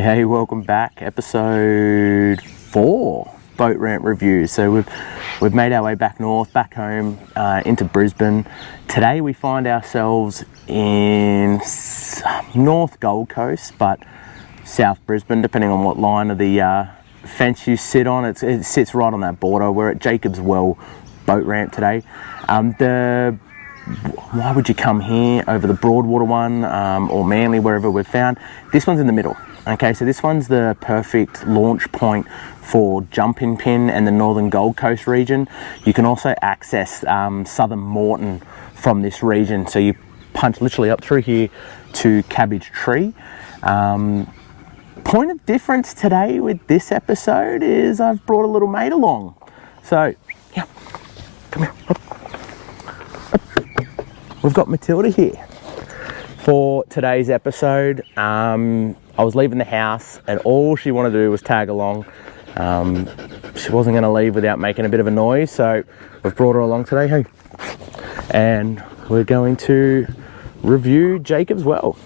Hey, welcome back. Episode 4 boat ramp review. So we've made our way back north, back home into Brisbane. Today we find ourselves in North Gold Coast, but South Brisbane, depending on what line of the fence you sit on. It sits right on that border. We're at Jacob's Well boat ramp today. Why would you come here over the Broadwater one or Manly, wherever we've found? This one's in the middle. Okay, so this one's the perfect launch point for jumping pin and the Northern Gold Coast region. You can also access Southern Moreton from this region. So you punch literally up through here to Cabbage Tree. Point of difference today with this episode is I've brought a little mate along. So, yeah, come here. We've got Matilda here for today's episode. I was leaving the house and all she wanted to do was tag along. She wasn't going to leave without making a bit of a noise, so we've brought her along today. Hey, and we're going to review Jacob's Well.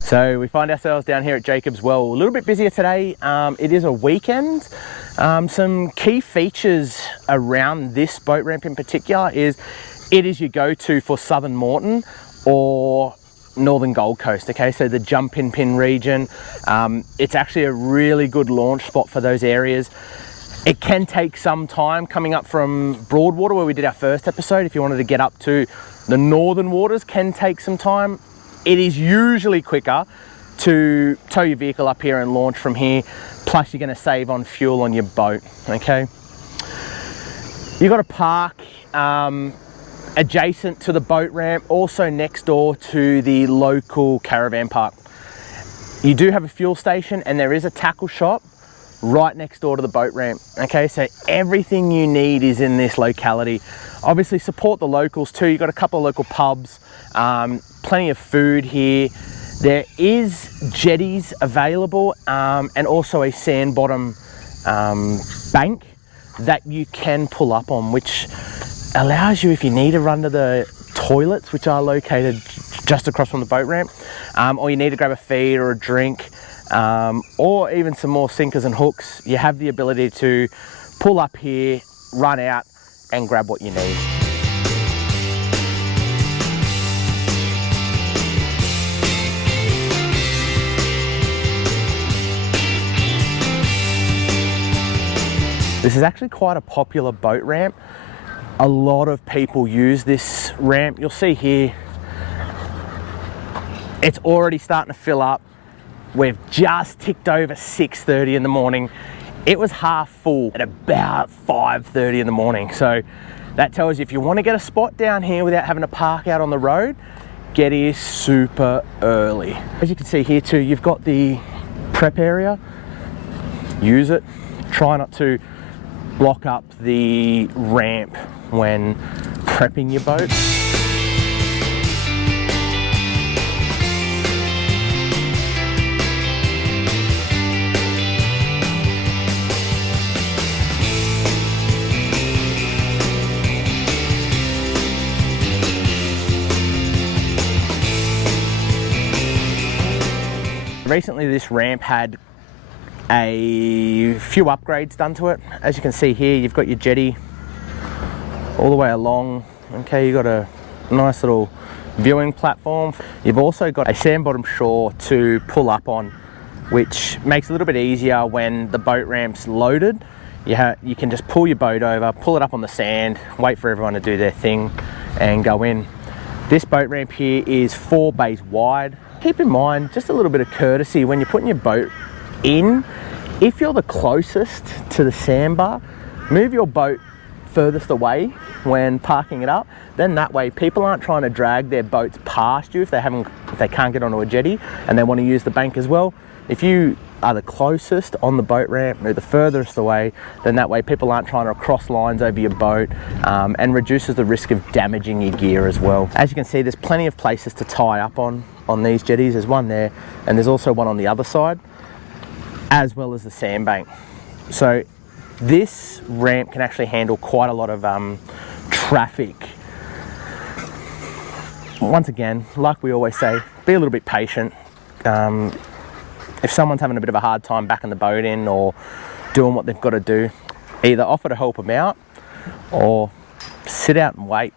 So we find ourselves down here at Jacob's Well. A little bit busier today. It is a weekend. Some key features around this boat ramp in particular is it is your go-to for Southern Moreton or Northern Gold Coast. Okay, so the jump in pin region. It's actually a really good launch spot for those areas. It can take some time coming up from Broadwater, where we did our first episode. If you wanted to get up to the northern waters, can take some time. It is usually quicker to tow your vehicle up here and launch from here, plus you're going to save on fuel on your boat. Okay, you've got to park adjacent to the boat ramp, also next door to the local caravan park. You do have a fuel station and there is a tackle shop right next door to the boat ramp. Okay, so everything you need is in this locality. Obviously support the locals too. You've got a couple of local pubs, plenty of food here. There is jetties available and also a sand bottom bank that you can pull up on, which allows you, if you need to run to the toilets, which are located just across from the boat ramp, or you need to grab a feed or a drink, or even some more sinkers and hooks, you have the ability to pull up here, run out and grab what you need. This is actually quite a popular boat ramp. A lot of people use this ramp. You'll see here, it's already starting to fill up. We've just ticked over 6:30 in the morning. It was half full at about 5:30 in the morning. So that tells you if you want to get a spot down here without having to park out on the road, get here super early. As you can see here too, you've got the prep area. Use it. Try not to block up the ramp when prepping your boat. Recently this ramp had a few upgrades done to it. As you can see here, you've got your jetty all the way along. Okay, you've got a nice little viewing platform. You've also got a sand bottom shore to pull up on, which makes it a little bit easier when the boat ramp's loaded. You can just pull your boat over, pull it up on the sand, wait for everyone to do their thing and go in. This boat ramp here is 4 bays wide. Keep in mind, just a little bit of courtesy when you're putting your boat in, if you're the closest to the sandbar, move your boat furthest away when parking it up. Then that way people aren't trying to drag their boats past you if they can't get onto a jetty and they want to use the bank as well. If you are the closest on the boat ramp, move the furthest away, then that way people aren't trying to cross lines over your boat, and reduces the risk of damaging your gear as well. As you can see, there's plenty of places to tie up on these jetties. There's one there and there's also one on the other side, as well as the sandbank. So this ramp can actually handle quite a lot of traffic once again, like we always say, be a little bit patient. If someone's having a bit of a hard time backing the boat in or doing what they've got to do, either offer to help them out or sit out and wait.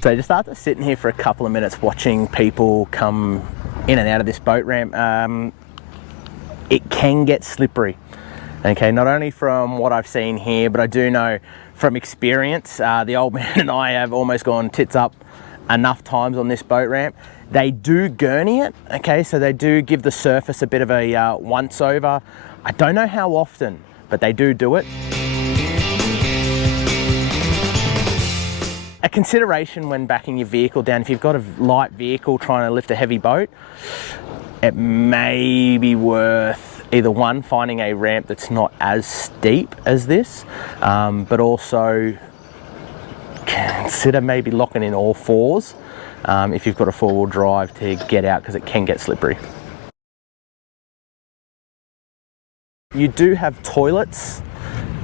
So just after sitting here for a couple of minutes watching people come in and out of this boat ramp, it can get slippery. Okay, not only from what I've seen here, but I do know from experience, the old man and I have almost gone tits up enough times on this boat ramp. They do gurney it, okay, so they do give the surface a bit of a once over. I don't know how often, but they do it. A consideration when backing your vehicle down, if you've got a light vehicle trying to lift a heavy boat, it may be worth either one, finding a ramp that's not as steep as this, but also consider maybe locking in all fours if you've got a four-wheel drive to get out, because it can get slippery. You do have toilets,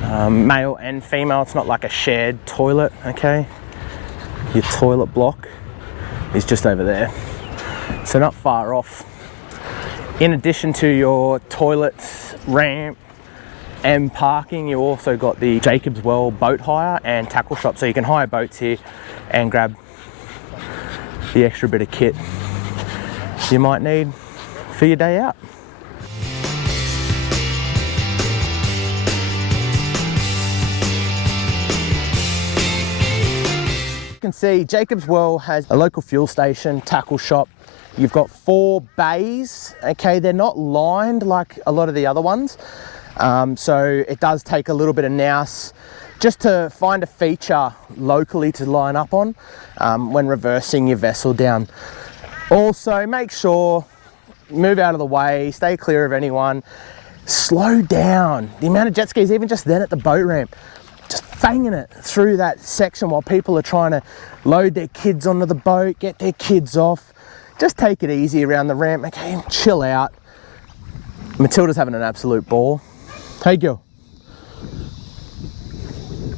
male and female. It's not like a shared toilet, okay? Your toilet block is just over there, so not far off. In addition to your toilets, ramp and parking, you also got the Jacobs Well boat hire and tackle shop, so you can hire boats here and grab the extra bit of kit you might need for your day out. You can see Jacobs Well has a local fuel station, tackle shop. You've got 4 bays, okay? They're not lined like a lot of the other ones. So it does take a little bit of nous just to find a feature locally to line up on when reversing your vessel down. Also, make sure, move out of the way, stay clear of anyone, slow down. The amount of jet skis, even just then at the boat ramp, just fanging it through that section while people are trying to load their kids onto the boat, get their kids off. Just take it easy around the ramp, okay? Chill out. Matilda's having an absolute ball. Hey, girl.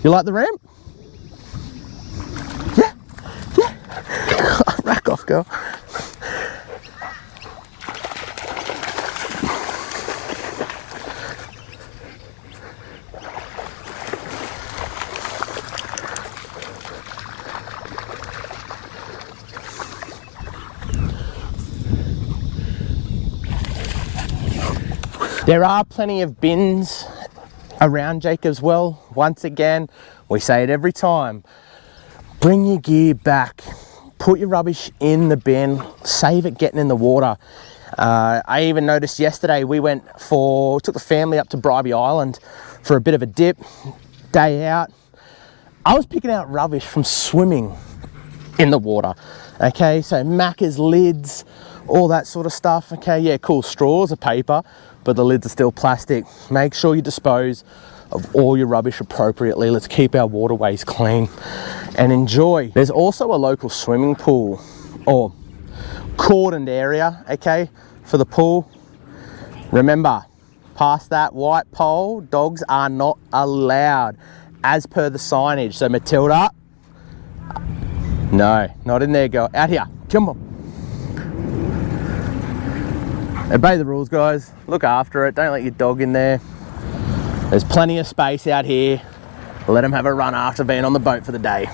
You like the ramp? Yeah, yeah. Rack off, girl. There are plenty of bins around Jacobs Well. Once again, we say it every time, bring your gear back, put your rubbish in the bin, save it getting in the water. I even noticed yesterday we took the family up to Bribey Island for a bit of a dip, day out. I was picking out rubbish from swimming in the water, okay? So Macca's lids, all that sort of stuff, okay? Yeah, cool, straws are paper, but the lids are still plastic. Make sure you dispose of all your rubbish appropriately. Let's keep our waterways clean and enjoy. There's also a local swimming pool or cordoned area, okay, for the pool. Remember, past that white pole, dogs are not allowed as per the signage. So Matilda, no, not in there, girl. Out here, come on. Obey the rules, guys. Look after it. Don't let your dog in there. There's plenty of space out here. Let them have a run after being on the boat for the day.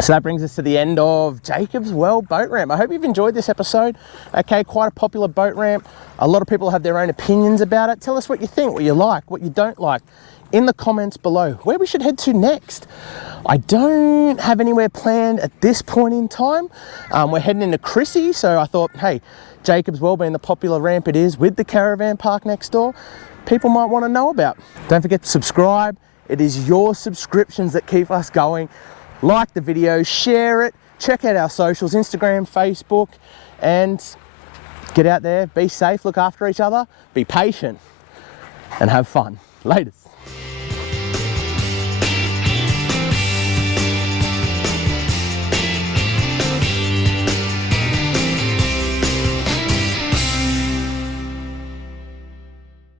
So that brings us to the end of Jacobs Well boat ramp. I hope you've enjoyed this episode. Okay, quite a popular boat ramp. A lot of people have their own opinions about it. Tell us what you think, what you like, what you don't like in the comments below. Where we should head to next. I don't have anywhere planned at this point in time. We're heading into Chrissy, so I thought, hey, Jacobs Well being the popular ramp it is with the caravan park next door, people might want to know about. Don't forget to subscribe. It is your subscriptions that keep us going. Like the video, share it, check out our socials, Instagram, Facebook, and get out there, be safe, look after each other, be patient, and have fun. Laters.